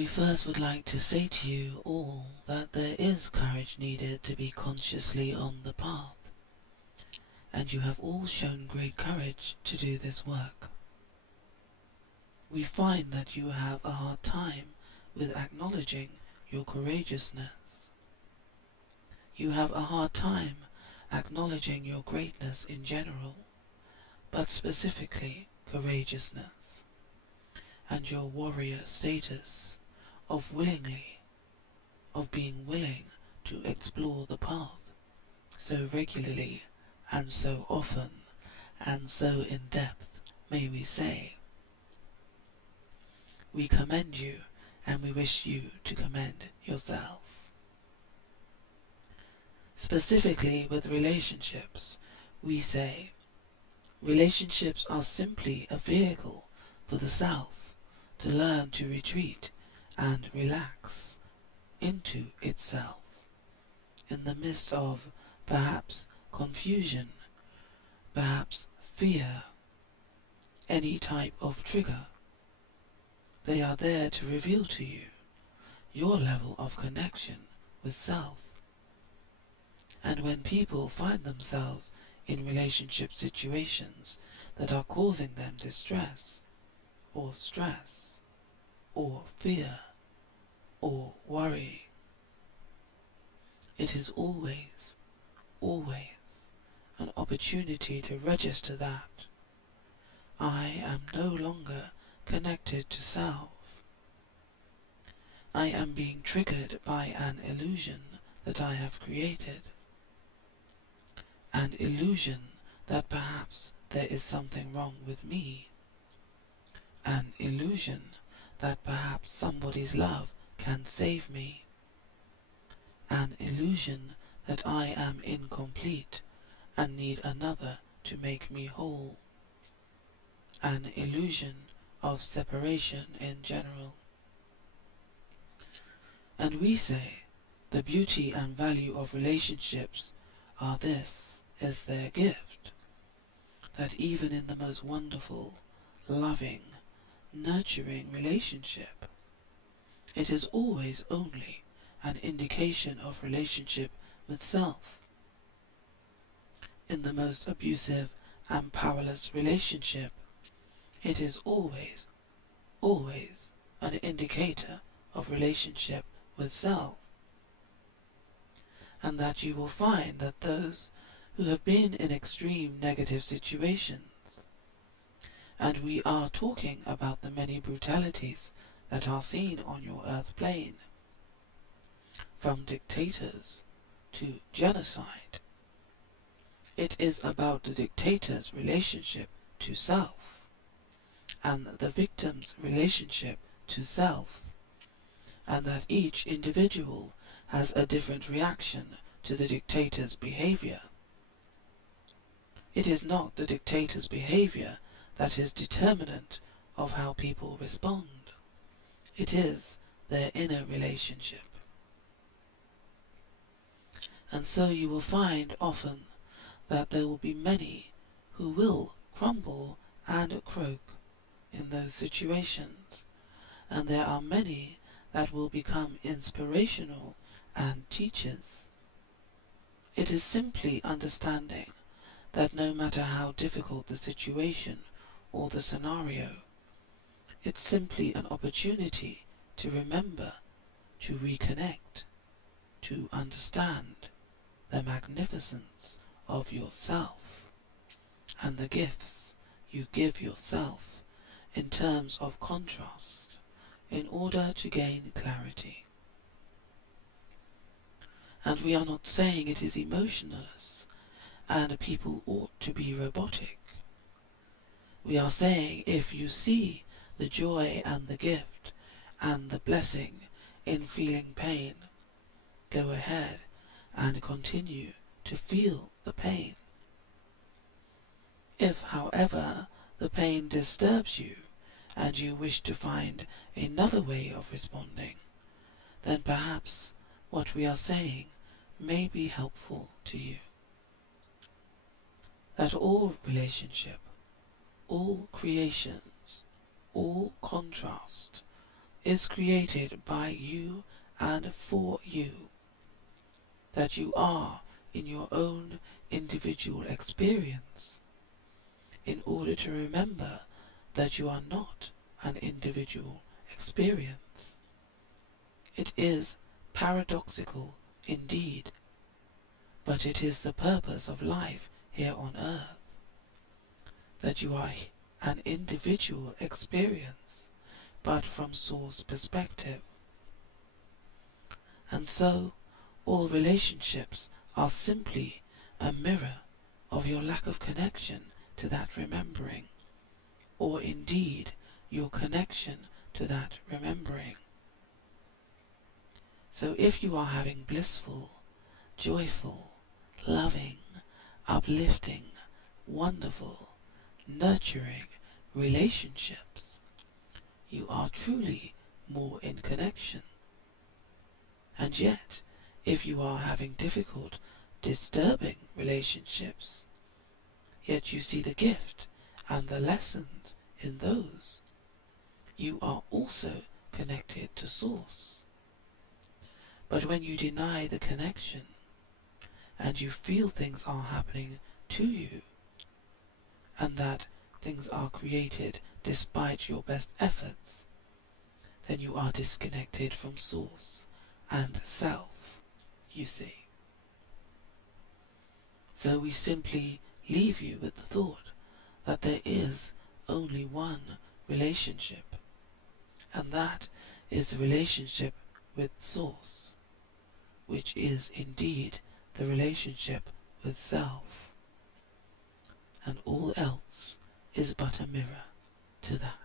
We first would like to say to you all that there is courage needed to be consciously on the path, and you have all shown great courage to do this work. We find that you have a hard time with acknowledging your courageousness. You have a hard time acknowledging your greatness in general, but specifically courageousness, and your warrior status of being willing to explore the path so regularly and so often and so in depth, may we say. We commend you, and we wish you to commend yourself. Specifically with relationships, we say, relationships are simply a vehicle for the self to learn to retreat and relax into itself in the midst of perhaps confusion, perhaps fear, any type of trigger. They are there to reveal to you your level of connection with self. And when people find themselves in relationship situations that are causing them distress, or stress, or fear, or worry, it is always an opportunity to register that I am no longer connected to self. I am being triggered by an illusion that I have created, an illusion that perhaps there is something wrong with me, an illusion that perhaps somebody's love can save me, an illusion that I am incomplete and need another to make me whole, an illusion of separation in general. And we say the beauty and value of relationships are this is their gift, that even in the most wonderful, loving, nurturing relationship, it is always only an indication of relationship with self. In the most abusive and powerless relationship, it is always an indicator of relationship with self. And that you will find that those who have been in extreme negative situations, and we are talking about the many brutalities that are seen on your earth plane, from dictators to genocide, it is about the dictator's relationship to self, and the victim's relationship to self, and that each individual has a different reaction to the dictator's behavior. It is not the dictator's behavior that is determinant of how people respond. It is their inner relationship. And so you will find often that there will be many who will crumble and croak in those situations, and there are many that will become inspirational and teachers. It is simply understanding that no matter how difficult the situation or the scenario, it's simply an opportunity to remember, to reconnect, to understand the magnificence of yourself and the gifts you give yourself in terms of contrast in order to gain clarity. And we are not saying it is emotionless and people ought to be robotic. We are saying if you see the joy and the gift and the blessing in feeling pain, go ahead and continue to feel the pain. If, however, the pain disturbs you and you wish to find another way of responding, then perhaps what we are saying may be helpful to you. That all relationship, all creations, all contrast, is created by you and for you, that you are in your own individual experience, in order to remember that you are not an individual experience. It is paradoxical indeed, but it is the purpose of life here on earth, that you are an individual experience, but from source perspective. And so all relationships are simply a mirror of your lack of connection to that remembering, or indeed your connection to that remembering. So if you are having blissful, joyful, loving, uplifting, wonderful, nurturing relationships, you are truly more in connection. And yet, if you are having difficult, disturbing relationships, yet you see the gift and the lessons in those, you are also connected to Source. But when you deny the connection, and you feel things are happening to you, and that things are created despite your best efforts, then you are disconnected from Source and Self, you see. So we simply leave you with the thought that there is only one relationship, and that is the relationship with Source, which is indeed the relationship with Self, and all else is but a mirror to that.